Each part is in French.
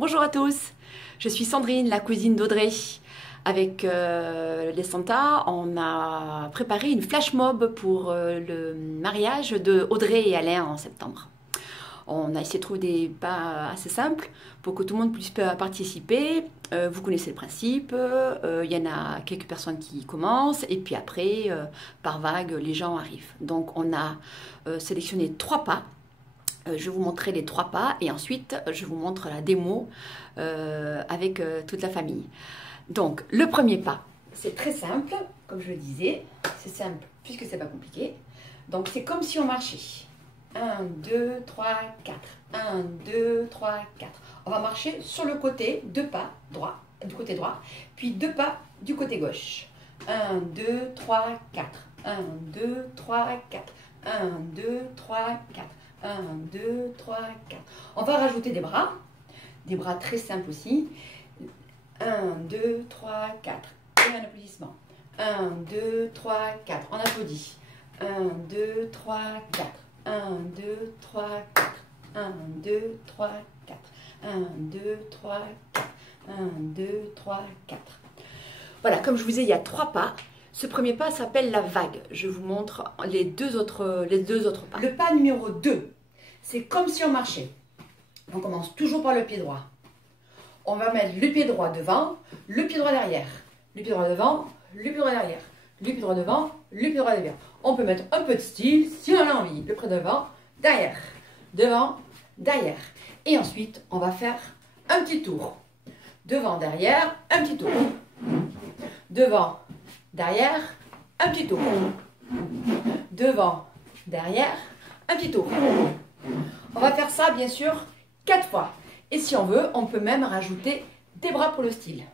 Bonjour à tous, je suis Sandrine, la cousine d'Audrey. Avec les Santa, on a préparé une flash mob pour le mariage de Audrey et Alain en septembre. On a essayé de trouver des pas assez simples pour que tout le monde puisse participer. Vous connaissez le principe, il y en a quelques personnes qui commencent et puis après, par vague, les gens arrivent. Donc on a sélectionné 3 pas. Je vais vous montrer les 3 pas et ensuite je vous montre la démo avec toute la famille. Donc le premier pas, c'est très simple, comme je le disais, c'est simple puisque c'est pas compliqué. Donc c'est comme si on marchait. 1, 2, 3, 4. 1, 2, 3, 4. On va marcher sur le côté, 2 pas droit, du côté droit, puis 2 pas du côté gauche. 1, 2, 3, 4. 1, 2, 3, 4. 1, 2, 3, 4. 1, 2, 3, 4. On va rajouter des bras très simples aussi. 1, 2, 3, 4. Et un applaudissement. 1, 2, 3, 4. On applaudit. 1, 2, 3, 4. 1, 2, 3, 4. 1, 2, 3, 4. 1, 2, 3, 4. 1, 2, 3, 4. Voilà, comme je vous disais, il y a 3 pas. Ce premier pas s'appelle la vague. Je vous montre les deux autres pas. Le pas numéro 2, c'est comme si on marchait. On commence toujours par le pied droit. On va mettre le pied droit devant, le pied droit derrière. Le pied droit devant, le pied droit derrière. Le pied droit devant, le pied droit derrière. On peut mettre un peu de style si on a envie. Le pied devant, derrière. Devant, derrière. Et ensuite, on va faire un petit tour. Devant, derrière, un petit tour. Devant, derrière, un petit tour. Devant, derrière, un petit tour. On va faire ça, bien sûr, 4 fois. Et si on veut, on peut même rajouter des bras pour le style.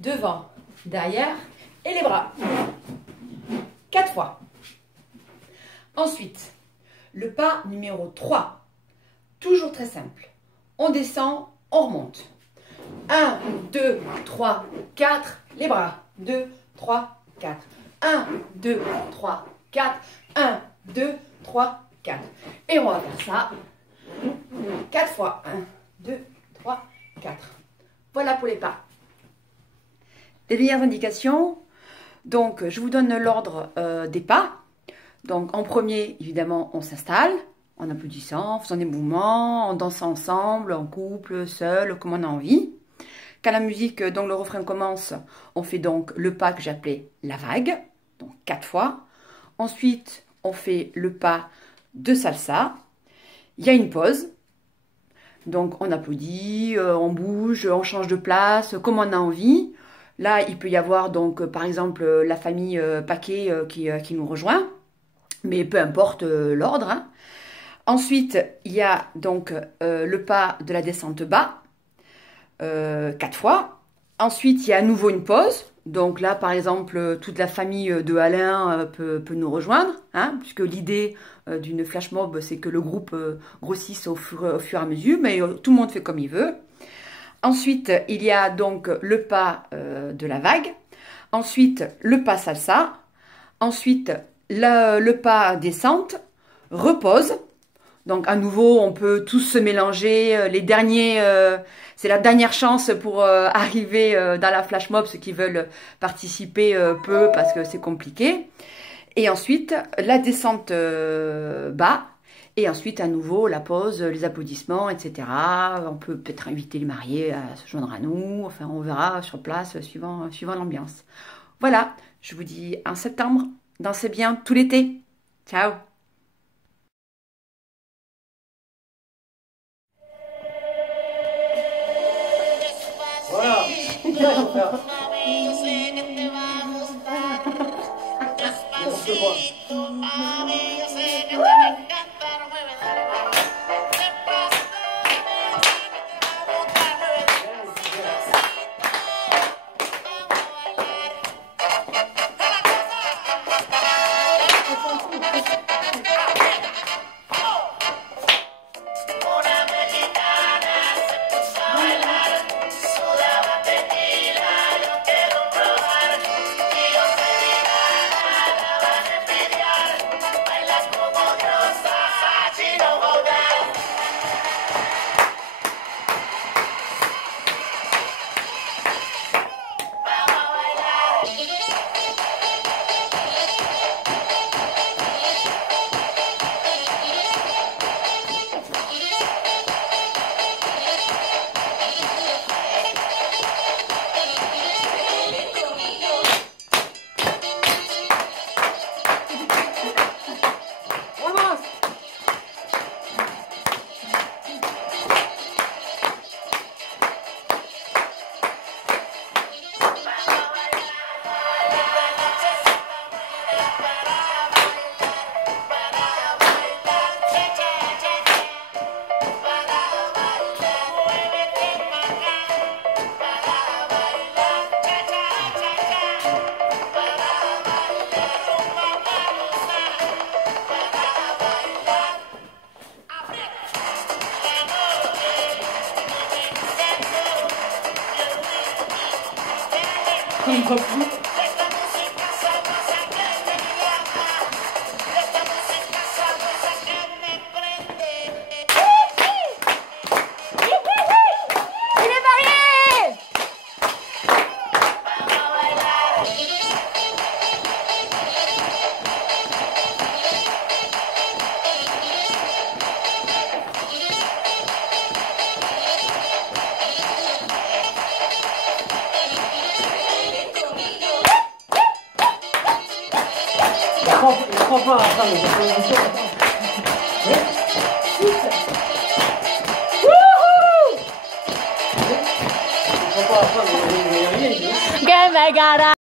Devant, derrière et les bras. 4 fois. Ensuite, le pas numéro 3. Toujours très simple. On descend, on remonte. 1, 2, 3, 4. Les bras. 2, 3, 4. 1, 2, 3, 4. 1, 2, 3, 4. Et on va faire ça 4 fois. 1, 2, 3, 4. Voilà pour les pas. Les meilleures indications. Donc, je vous donne l'ordre des pas. Donc, en premier, évidemment, on s'installe en applaudissant, en faisant des mouvements, en dansant ensemble, en couple, seul, comme on a envie. Quand la musique, donc le refrain commence, on fait donc le pas que j'appelais la vague, donc 4 fois. Ensuite, on fait le pas de salsa. Il y a une pause. Donc, on applaudit, on bouge, on change de place, comme on a envie. Là, il peut y avoir donc, par exemple, la famille Paquet qui nous rejoint. Mais peu importe l'ordre. Hein. Ensuite, il y a donc le pas de la descente bas, 4 fois. Ensuite, il y a à nouveau une pause. Donc là, par exemple, toute la famille de Alain peut nous rejoindre, hein, puisque l'idée d'une flash mob, c'est que le groupe grossisse au fur et à mesure, mais tout le monde fait comme il veut. Ensuite, il y a donc le pas de la vague. Ensuite, le pas salsa. Ensuite, le pas descente, repose. Donc à nouveau, on peut tous se mélanger. Les derniers, c'est la dernière chance pour arriver dans la flash mob. Ceux qui veulent participer peu parce que c'est compliqué. Et ensuite, la descente bas. Et ensuite, à nouveau, la pause, les applaudissements, etc. On peut peut-être inviter les mariés à se joindre à nous. Enfin, on verra sur place suivant l'ambiance. Voilà, je vous dis en septembre. Dansez bien tout l'été. Ciao! Voilà. une fois plus. Il croit pas à ça, mais il a pas il croit pas à ça, mais il y a rien.